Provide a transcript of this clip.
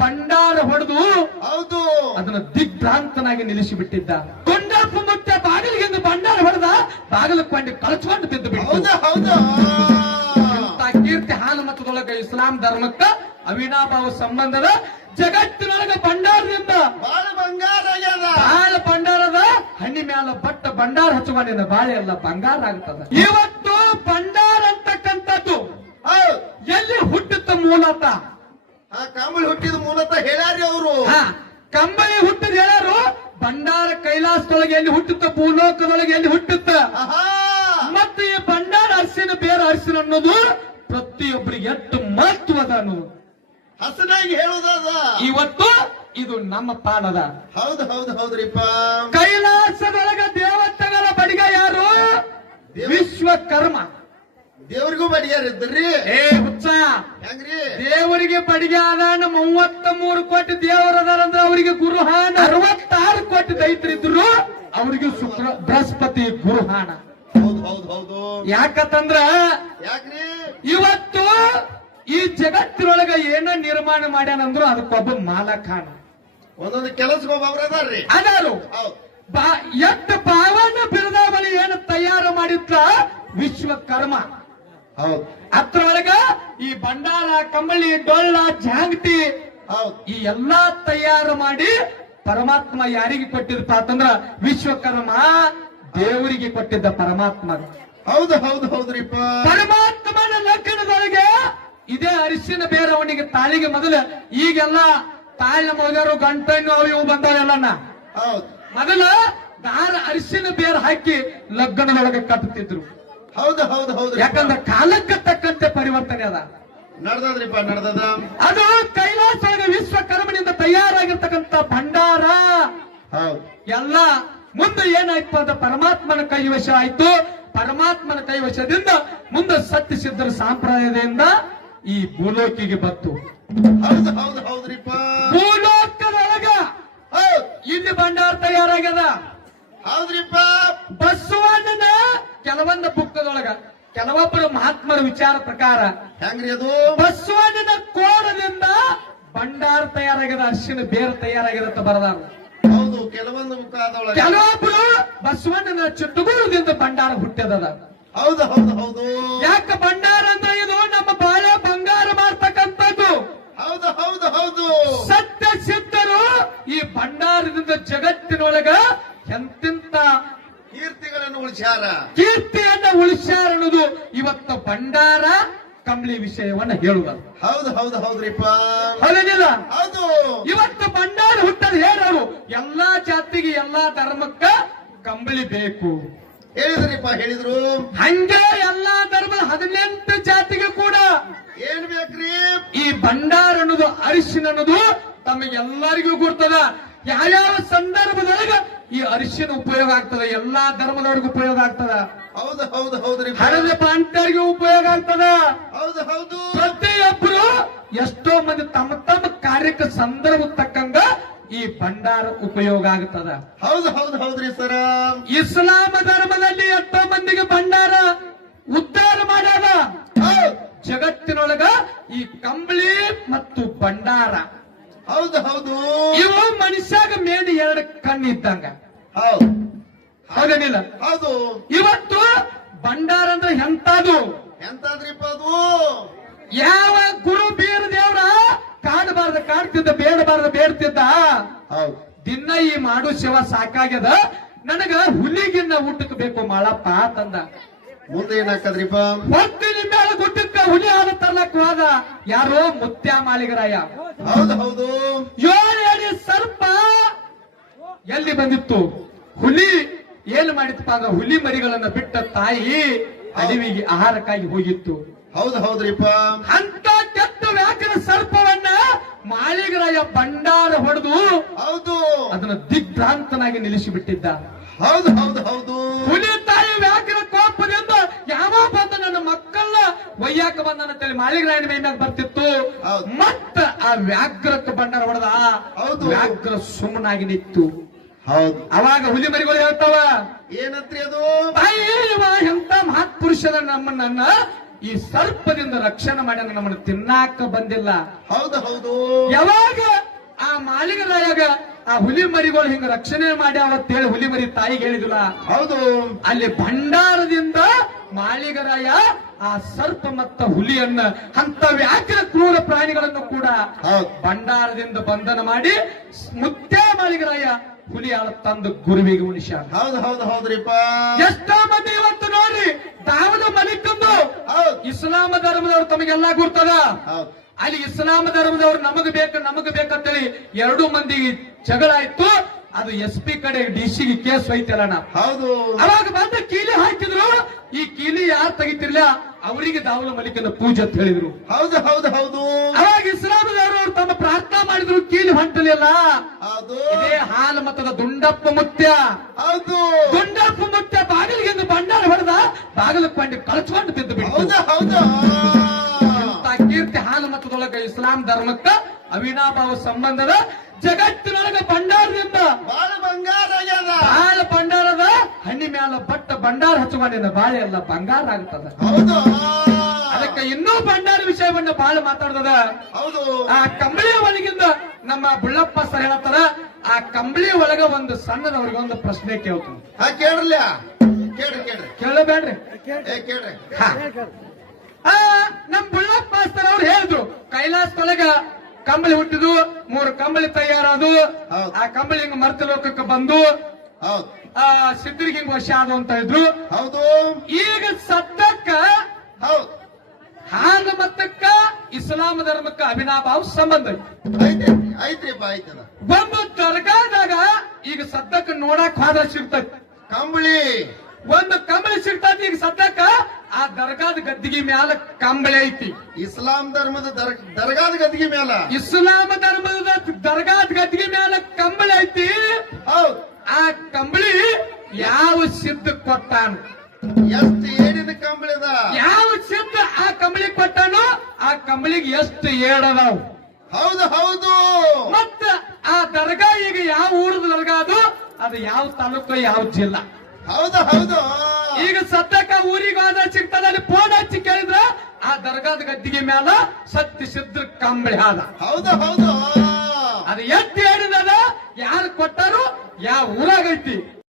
ಭಂಡಾರ ಹೊಡೆದು ಹೌದು ಅದನ್ನ ದಿಗ್ಭ್ರಾಂತನಾಗಿ ನಿಲ್ಲಿಸಿಬಿಟ್ಟಿದ್ದ. ಕೊಂಡಪ್ಪ ಮುತ್ತೆ ಬಾಗಿಲಿಗೆಂದು ಭಂಡಾರ ಹೊಡೆದ, ಬಾಗಿಲು ಕೊಂಡು ಕಳಚ್ಕೊಂಡು ಬಿದ್ದು ಬಿಟ್ಟು. ಹೌದಾ ಹೌದಾ ಇಂಥ ಕೀರ್ತಿ ಹಾಲು ಮತದೊಳಗ ಇಸ್ಲಾಂ ಧರ್ಮಕ್ಕ ಅವಿನಾಭಾವ ಸಂಬಂಧದ ಜಗತ್ತಿನೊಳಗ ಭಂಡಾರದಿಂದ ಬಾಳ ಬಂಗಾರ ಆಗ್ಯದ. ಬಾಳ ಭಂಡಾರದ ಹಣ್ಣಿ ಮ್ಯಾಲ ಬಟ್ಟ ಭಂಡಾರ ಹಚ್ಚುವ ಬಾಳೆ ಎಲ್ಲ ಬಂಗಾರ ಆಗ್ತದ. ಇವತ್ತು ಭಂಡಾರ ಅಂತಕ್ಕಂಥದ್ದು ಹೌದ್ ಎಲ್ಲಿ ಹುಟ್ಟುತ್ತ ಮೂಲತಃ ಆ ಕಂಬಳಿ ಹುಟ್ಟಿದ ಮೂಲತಃ ಹೇಳ್ಯಾರಿ ಅವರು. ಕಂಬಳಿ ಹುಟ್ಟಿದ ಹೇಳಾರು. ಭಂಡಾರ ಕೈಲಾಸದೊಳಗೆ ಎಲ್ಲಿ ಹುಟ್ಟುತ್ತ, ಭೂಲೋಕದೊಳಗೆ ಎಲ್ಲಿ ಹುಟ್ಟುತ್ತ. ಮತ್ತೆ ಈ ಭಂಡಾರ ಅರಿಸಿನ ಬೇರೆ ಅರಿಸಿನ ಅನ್ನೋದು ಪ್ರತಿಯೊಬ್ಬರಿಗೆ ಎಷ್ಟು ಮಹತ್ವದ ಅನ್ನೋದು ಹಸನಾಗಿ ಹೇಳುದದ. ಇವತ್ತು ಇದು ನಮ್ಮ ಪಾಲದ. ಹೌದು ಹೌದು ಹೌದ್ರಿಪ್ಪ. ಕೈಲಾಸದೊಳಗ ದೇವತೆಗಳ ಬಡಿಗ ಯಾರು? ವಿಶ್ವಕರ್ಮ. ದೇವ್ರಿಗೂ ಬಡಿಯಾರಿದ್ರಿ. ಹುಚ್ಚ, ಹೆಂಗ್ರಿ? ದೇವರಿಗೆ ಬಡಿಗೆ ಆದಾನ 33 ಕೋಟಿ ದೇವರದಾರಂದ್ರ ಅವರಿಗೆ ಗುರುಹಾನ 66 ಕೋಟಿ ದೈತ್ರಿದ್ರು ಅವರಿಗೆ ಶುಕ್ರ ಬೃಹಸ್ಪತಿ ಗುರುಹಾನ. ಹೌದು ಹೌದು ಹೌದು. ಯಾಕಂದ್ರ ಯಾಕ್ರಿ? ಇವತ್ತು ಈ ಜಗತ್ತಿನೊಳಗ ಏನ ನಿರ್ಮಾಣ ಮಾಡ್ಯಾನಂದ್ರು ಅದಕ್ಕೊಬ್ಬ ಮಾಲಕಾನ. ಒಂದೊಂದು ಕೆಲಸಗೊಬ್ಬರದಾರ್ರಿ ಅದಾರು. ಹೌದು. ಎಷ್ಟು ಪಾವನ ಬಿರುದಾವಳಿ ಏನು ತಯಾರು ಮಾಡಿದ್ರ ವಿಶ್ವಕರ್ಮ. ಹೌದು. ಅದ್ರೊಳಗ ಈ ಭಂಡಾರ, ಕಂಬಳಿ, ಡೊಳ್ಳ, ಜಾಂಗಟಿ ಹೌದು. ಈ ಎಲ್ಲಾ ತಯಾರು ಮಾಡಿ ಪರಮಾತ್ಮ ಯಾರಿಗೆ ಕೊಟ್ಟಿದ್ದ ಅಂತಂದ್ರ ವಿಶ್ವಕರ್ಮ ದೇವರಿಗೆ ಕೊಟ್ಟಿದ್ದ ಪರಮಾತ್ಮ. ಹೌದು ಹೌದು ಹೌದ್ರಿಪ್ಪ. ಪರಮಾತ್ಮನ ಲಗ್ನದೊಳಗೆ ಇದೇ ಅರಿಶಿನ ಬೇರೆ ಅವನಿಗೆ ತಾಳಿಗೆ ಮೊದಲು. ಈಗೆಲ್ಲ ತಾಳಿನ ಮೋದರು ಗಂಟನ್ನು ಅವು ಇವು ಬಂದವೆಲ್ಲನ. ಹೌದು. ಮೊದಲ ದಾರ ಅರಿಶಿನ ಬೇರೆ ಹಾಕಿ ಲಗ್ನದೊಳಗೆ ಕಟ್ಟುತ್ತಿದ್ರು. ಹೌದು ಹೌದು ಹೌದು. ಯಾಕಂದ್ರೆ ಕಾಲಕ್ಕೆ ತಕ್ಕಂತೆ ಪರಿವರ್ತನೆ ಅದ. ನಡ್ದದ್ರಿಪ್ಪ ನಡ್ದದ. ಅದು ಕೈಲಾಸೊಳಗ ವಿಶ್ವಕರ್ಮನಿಂದ ತಯಾರಾಗಿರ್ತಕ್ಕಂಥ ಭಂಡಾರ. ಹೌದು. ಎಲ್ಲ ಮುಂದೆ ಏನಾಯ್ತು ಅಂತ ಪರಮಾತ್ಮನ ಕೈವಶ ಆಯ್ತು. ಪರಮಾತ್ಮನ ಕೈವಶದಿಂದ ಮುಂದೆ ಸತ್ಯ ಸಿದ್ಧರ ಸಂಪ್ರದಾಯದಿಂದ ಈ ಭೂಲೋಕಿಗೆ ಬಂತು. ಹೌದು ಹೌದು ಹೌದ್ರಿಪ್ಪ. ಭೂಲೋಕದೊಳಗ ಇಲ್ಲಿ ಭಂಡಾರ ತಯಾರಾಗ್ಯದ. ಹೌದ್ರಿಪ್ಪ. ಬಸವಣ್ಣನ ಕೆಲವೊಂದು ಬುಕ್ಕದೊಳಗ ಕೆಲವೊಬ್ಬರು ಮಹಾತ್ಮರ ವಿಚಾರ ಪ್ರಕಾರ ಹೆಂಗ್ರಿ ಅದು? ಬಸವಣ್ಣನ ಕೋಣದಿಂದ ಭಂಡಾರ ತಯಾರಾಗ್ಯದ, ಅರಿಶಿನ ಬೇರೆ ತಯಾರಾಗ್ಯದ ಅಂತ ಬರದಾರ. ಹೌದು. ಕೆಲವೊಂದು ಮುಖಾದೊಳಗೆ ಕೆಲವೊಬ್ರು ಬಸವಣ್ಣನ ಚುಟ್ಟುಗುರದಿಂದ ಭಂಡಾರ ಹುಟ್ಟ್ಯದ. ಹೌದು ಹೌದು ಹೌದು. ಯಾಕೆ ಭಂಡಾರ ಅಂದ್ರೆ ಇದು ನಮ್ಮ ಬಾಳೆ ಬಂಗಾರ ಮಾಡ್ತಕ್ಕಂಥದ್ದು. ಹೌದು ಹೌದು ಹೌದು. ಸತ್ಯ ಸಿದ್ಧರು ಈ ಭಂಡಾರದಿಂದ ಜಗತ್ತಿನೊಳಗ ಎಂತೆಂತ ಕೀರ್ತಿಗಳನ್ನು ಉಳಿಸ್ಯಾರ, ಕೀರ್ತಿಯನ್ನ ಉಳಿಸ್ಯಾರ ಅನ್ನೋದು ಇವತ್ತು ಭಂಡಾರ ಕಂಬಳಿ ವಿಷಯವನ್ನ ಹೇಳುವುದು. ಹೌದು ಹೌದು ಹೌದ್ರಿಪ್ಪ. ಹೌದಿಲ್ಲ? ಹೌದು. ಇವತ್ತು ಭಂಡಾರ ಹುಟ್ಟದ ಹೇಳೋರು ಎಲ್ಲಾ ಜಾತಿಗೆ ಎಲ್ಲಾ ಧರ್ಮಕ್ಕ ಕಂಬಳಿ ಬೇಕು ಹೇಳಿದ್ರಿಪ್ಪ, ಹೇಳಿದ್ರು. ಹಂಗೆ ಎಲ್ಲಾ ಧರ್ಮದ 18 ಜಾತಿಗೆ ಕೂಡ ಏನ್ ಬೇಕ್ರಿ? ಈ ಭಂಡಾರ ಅನ್ನೋದು, ಅರಿಶಿನ ಅನ್ನೋದು ತಮಗೆಲ್ಲರಿಗೂ ಗುರ್ತದ. ಯಾವ್ಯಾವ ಸಂದರ್ಭದೊಳಗ ಈ ಅರಿಶಿನ ಉಪಯೋಗ ಆಗ್ತದ, ಎಲ್ಲಾ ಧರ್ಮದವರಿಗೂ ಉಪಯೋಗ ಆಗ್ತದ. ಹೌದು ಹೌದು ಹೌದ್ರಿ. ಹಳದ ಪ್ರಾಂತ್ಯರಿಗೆ ಉಪಯೋಗ ಆಗ್ತದ. ಹೌದು ಹೌದು. ಪ್ರತಿಯೊಬ್ಬರು ಎಷ್ಟೋ ಮಂದಿ ತಮ್ಮ ತಮ್ಮ ಕಾರ್ಯಕ್ಕೆ ಸಂದರ್ಭ ತಕ್ಕಂಗ ಈ ಭಂಡಾರ ಉಪಯೋಗ ಆಗ್ತದ. ಹೌದು ಹೌದು ಹೌದ್ರಿ ಸರ. ಇಸ್ಲಾಂ ಧರ್ಮದಲ್ಲಿ ಎಷ್ಟೋ ಮಂದಿಗೆ ಭಂಡಾರ ಉದ್ಧಾರ ಮಾಡ್ಯಾದ. ಜಗತ್ತಿನೊಳಗ ಈ ಕಂಬಳಿ ಮತ್ತು ಭಂಡಾರ, ಹೌದು ಹೌದು. ಇವು ಮನುಷ್ಯಾಗ ಮೇನ್ 2 ಕಣ್ಣು ಇದ್ದಂಗ. ಹೌದು ಹೌದೇನಿಲ್ಲ? ಹೌದು. ಇವತ್ತು ಭಂಡಾರ ಅಂದ್ರೆ ಎಂತದು? ಎಂತಾದ್ರಿಪ್ಪ ಅದು? ಯಾವ ಗುರು ಬೀರ ದೇವ್ರ ಕಾಡಬಾರ್ದ ಕಾಡ್ತಿದ್ದ, ಬೇಡಬಾರ್ದ ಬೇಡ್ತಿದ್ದ. ಹೌದು. ದಿನ ಈ ಮಾಡೋ ಸೇವಾ ಸಾಕಾಗ್ಯದ, ನನಗ ಹುಲಿಗಿನ್ನ ಊಟಕ್ಕೆ ಬೇಕು ಮಾಳಪ್ಪ ತಂದ. ಮುಂದೆ ಏನಾಕದ್ರಿಪ್ಪ? ಹೊತ್ತಿನ ಮೇಲೆ ಗುಡ್ಡಕ್ಕ ಹುಲಿ ಆದ ತರ್ಲಕ್ ಹೋದ. ಯಾರೋ ಮುತ್ಯ ಮಾಳಿಗರಾಯ. ಹೌದು ಹೌದು. 7 ಅಡಿ ಸರ್ಪ ಎಲ್ಲಿ ಬಂದಿತ್ತು? ಹುಲಿ ಏನ್ ಮಾಡಿತ್ತಪ್ಪ ಅಂದ್ರೆ ಹುಲಿ ಮರಿಗಳನ್ನ ಬಿಟ್ಟ ತಾಯಿ ಅಡವಿಗೆ ಆಹಾರಕ್ಕಾಗಿ ಹೋಗಿತ್ತು. ಹೌದು ಹೌದ್ರಿಪ್ಪ. ಅಂತ ಕೆಟ್ಟ ವ್ಯಾಕರ ಸರ್ಪವನ್ನ ಮಾಳಿಗರಾಯ ಭಂಡಾರ ಹೊಡೆದು ಹೌದು ಅದನ್ನ ದಿಗ್ಭ್ರಾಂತನಾಗಿ ನಿಲ್ಲಿಸಿಬಿಟ್ಟಿದ್ದ. ಹೌದು ಹೌದು ಹೌದು. ಹುಲಿ ತಾಯಿ ವ್ಯಾಕರ ಕೋಪದಿಂದ ಯಾವ ಬಂದ ನನ್ನ ಮಕ್ಕಳನ್ನ ಒಯ್ಯಾಕ ಬಂದನಂತೇಳಿ ಮಾಳಿಗರಾಯನ ಮೈ ಮ್ಯಾಗ ಬರ್ತಿತ್ತು. ಮತ್ತ ಆ ವ್ಯಾಘ್ರಕ್ಕೆ ಭಂಡಾರ ಹೊಡೆದ. ವ್ಯಾಘ್ರ ಸುಮ್ಮನಾಗಿ ನಿಂತು. ಹೌದು. ಅವಾಗ ಹುಲಿ ಮರಿಗಳು ಹೇಳ್ತಾವ, ಏನಂತ್ರಿ ಅದು? ತಾಯಿ ಇವ ಎಂತ ಮಹಾತ್ ಪುರುಷದ ನಮ್ಮನ್ನ ಈ ಸರ್ಪದಿಂದ ರಕ್ಷಣೆ ಮಾಡ್ಯಾನ, ನಮ್ಮನ್ನು ತಿನ್ನಾಕ ಬಂದಿಲ್ಲ. ಹೌದು ಹೌದು ಯಾವಾಗ ಆ ಮಾಳಿಗರಾಯಾಗ ಆ ಹುಲಿ ಮರಿಗಳು ಹಿಂಗ ರಕ್ಷಣೆ ಮಾಡ್ಯಾವ ಅಂತೇಳಿ ಹುಲಿ ಮರಿ ತಾಯಿಗೆ ಹೇಳಿದಿಲ್ಲ, ಹೌದು ಅಲ್ಲಿ ಭಂಡಾರದಿಂದ ಮಾಳಿಗರಾಯ ಆ ಸರ್ಪ ಮತ್ತ ಹುಲಿಯನ್ನ ಅಂತ ವ್ಯಾಕರ ಕ್ರೂರ ಪ್ರಾಣಿಗಳನ್ನು ಕೂಡ ಹೌದು ಭಂಡಾರದಿಂದ ಬಂಧನ ಮಾಡಿ ಮುತ್ಯ ಮಾಳಿಗರಾಯ ಹುಲಿ ಆಳ ತಂದು ಗುರುವಿಗೆ ಉಣಿಸ್ಯಾನ. ಹೌದು ಹೌದು ಹೌದ್ರಿಪ್ಪ. ಎಷ್ಟೋ ಮಂದಿ ಇವತ್ತು ನೋಡ್ರಿ ದಾವೂದ ಮಲಿಕಂದು ಹೌದು ಇಸ್ಲಾಮ ಧರ್ಮದವ್ರು ತಮಗೆಲ್ಲಾ ಗುರ್ತದ. ಹೌದು ಅಲ್ಲಿ ಇಸ್ಲಾಮ ಧರ್ಮದವ್ರು ನಮಗ್ ಬೇಕಂತೇಳಿ ಎರಡು ಮಂದಿ ಜಗಳ ಆಯ್ತು. ಅದು SP ಕಡೆ DC ಗೆ ಕೇಸ್ ಹೋಯ್ತಲ್ಲ. ಹೌದು ಅವಾಗ ಬಂದ ಕೀಲಿ ಹಾಕಿದ್ರು. ಈ ಕೀಲಿ ಯಾರು ತೆಗಿತಿರ್ಲ ಅವರಿಗೆ ದಾವೂದ ಮಲಿಕನ ಪೂಜೆ ಅಂತ ಹೇಳಿದ್ರು. ಹೌದು ಹೌದು ಹೌದು ಅವಾಗ ಇಸ್ಲಾಮದವರು ಅವ್ರು ತಮ್ಮ ಪ್ರಾರ್ಥನಾ ಮಾಡಿದ್ರು, ಕೀಲಿ ಹೊಂಟಲಿಲ್ಲ. ಹೌದು ಇದೇ ಹಾಲು ಮತದ ದುಂಡಪ್ಪ ಮುತ್ಯ. ಹೌದು ದುಂಡಪ್ಪ ಮುತ್ಯ ಬಾಗಿಲಿಗೆ ಒಂದು ಬಂಡಾರ ಹೊಡೆದ, ಬಾಗಿಲು ಕೊಂಡು ಕಳ್ಚ್ಕೊಂಡು ಬಿದ್ದು ಬಿಟ್ಟು. ಹೌದು ಹೌದು ಇಂಥ ಕೀರ್ತಿ ಹಾಲು ಮತದೊಳಗ ಇಸ್ಲಾಂ ಧರ್ಮಕ್ಕ ಅವಿನಾಭಾವ ಸಂಬಂಧದ ಜಗತ್ತಿನೊಳಗ ಭಂಡಾರದಿಂದ ಬಾಳ ಬಂಗಾರ ಆಗ್ಯದ. ಬಾಳ ಭಂಡಾರದ ಹಣ್ಣಿ ಮ್ಯಾಲ ಬಟ್ಟ ಭಂಡಾರ ಹಚ್ಚುಕೊಂಡಿನ ಬಾಳೆ ಎಲ್ಲ ಬಂಗಾರ ಆಗ್ತದ. ಹೌದು ಅದಕ್ಕೆ ಇನ್ನೂ ಭಂಡಾರ ವಿಷಯವನ್ನ ಬಾಳ ಮಾತಾಡ್ತದ. ಹೌದು ಆ ಕಂಬಳಿ ಒಳಗಿಂದ ನಮ್ಮ ಬುಳ್ಳಪ್ಪ ಸರ್ ಹೇಳ್ತಾರ, ಆ ಕಂಬಳಿ ಒಳಗ ಒಂದು ಸಣ್ಣದವ್ರಿಗೆ ಒಂದು ಪ್ರಶ್ನೆ ಕೇಳ್ತೀನಿ. ಹಾ ಕೇಳ್ರಲ್ಲ, ಕೇಳ್ರಿ ಕೇಳ್ರಿ ಕೇಳಬೇಡ್ರಿ. ಕೇಳ್ರಿ. ಹಾ. ನಮ್ ಬುಳ್ಳಪ್ಪ ಮಾಸ್ತರ್ ಅವ್ರು ಹೇಳಿದ್ರು, ಕೈಲಾಸದೊಳಗ ಕಂಬಳಿ ಹುಟ್ಟಿದು, 3 ಕಂಬಳಿ ತಯಾರಾದು, ಹೌದು. ಆ ಕಂಬಳಿ ಹಿಂಗ ಮರ್ತ ಲೋಕಕ್ಕೆ ಬಂದು ಹೌದು ಆ ಸಿದ್ಧರಿಗೆ ಹಿಂಗ ವಶ ಆದ ಅಂತ ಇದ್ರು. ಹೌದು ಈಗ ಸದ್ಯಕ್ಕ ಹೌದು ಹಾಲು ಮತ್ತಕ್ಕ ಇಸ್ಲಾಂ ಧರ್ಮಕ್ಕ ಅವಿನಾಭಾವ ಸಂಬಂಧ ಐತಿ. ಐತ್ರಿ ಐತ್ರಿಪ್ಪ ಐತದ. ಒಂದು ದರ್ಗಾದಾಗ ಈಗ ಸದ್ಯಕ್ಕ ನೋಡಕ್ ಹೋದ್ರ ಸಿಗ್ತೈತಿ ಕಂಬಳಿ. ಒಂದು ಕಂಬಳಿ ಸಿಗ್ತೈತಿ. ಈಗ ಸದ್ಯಕ್ಕ ಆ ದರ್ಗಾದ ಗದ್ದಿಗೆ ಮ್ಯಾಲ ಕಂಬಳಿ ಐತಿ. ಇಸ್ಲಾಂ ಧರ್ಮದ ದರ್ಗಾದ ಗದ್ದಿಗೆ ಮೇಲ. ಇಸ್ಲಾಂ ಧರ್ಮದ ದರ್ಗಾದ ಗದ್ದಿಗೆ ಮ್ಯಾಲ ಕಂಬಳಿ ಐತಿ. ಹೌದು ಆ ಕಂಬಳಿ ಯಾವ ಸಿದ್ಧ ಕೊಟ್ಟಾನ, ಎಷ್ಟು ಏನಿದ ಕಂಬಳಿದ. ಯಾವ ಸಿದ್ಧ ಆ ಕಂಬಳಿ ಕೊಟ್ಟಾನೋ ಆ ಕಂಬಳಿಗೆ ಎಷ್ಟು ಏಡದಾವ್. ಹೌದು ಹೌದು ಮತ್ತ ಆ ದರ್ಗಾ ಈಗ ಯಾವ ಊರದ ದರ್ಗಾ ಅದು ಯಾವ ತಾಲೂಕು ಯಾವ ಜಿಲ್ಲಾ. ಹೌದು ಹೌದು ಈಗ ಸದ್ಯಕ್ಕ ಊರಿಗೆ ಹೋದ ಸಿಗ್ತದ, ಅಲ್ಲಿ ಫೋನ್ ಹಚ್ಚಿ ಕೇಳಿದ್ರ ಆ ದರ್ಗಾದ ಗದ್ದಿಗೆ ಮ್ಯಾಲ ಸತ್ಯ ಸಿದ್ಧ ಕಂಬಳಿ ಆದ. ಹೌದು ಹೌದು ಅದು ಎಷ್ಟು ಹೇಳಿದ, ಯಾರು ಕೊಟ್ಟಾರು, ಯಾವ ಊರಾಗೈತಿ.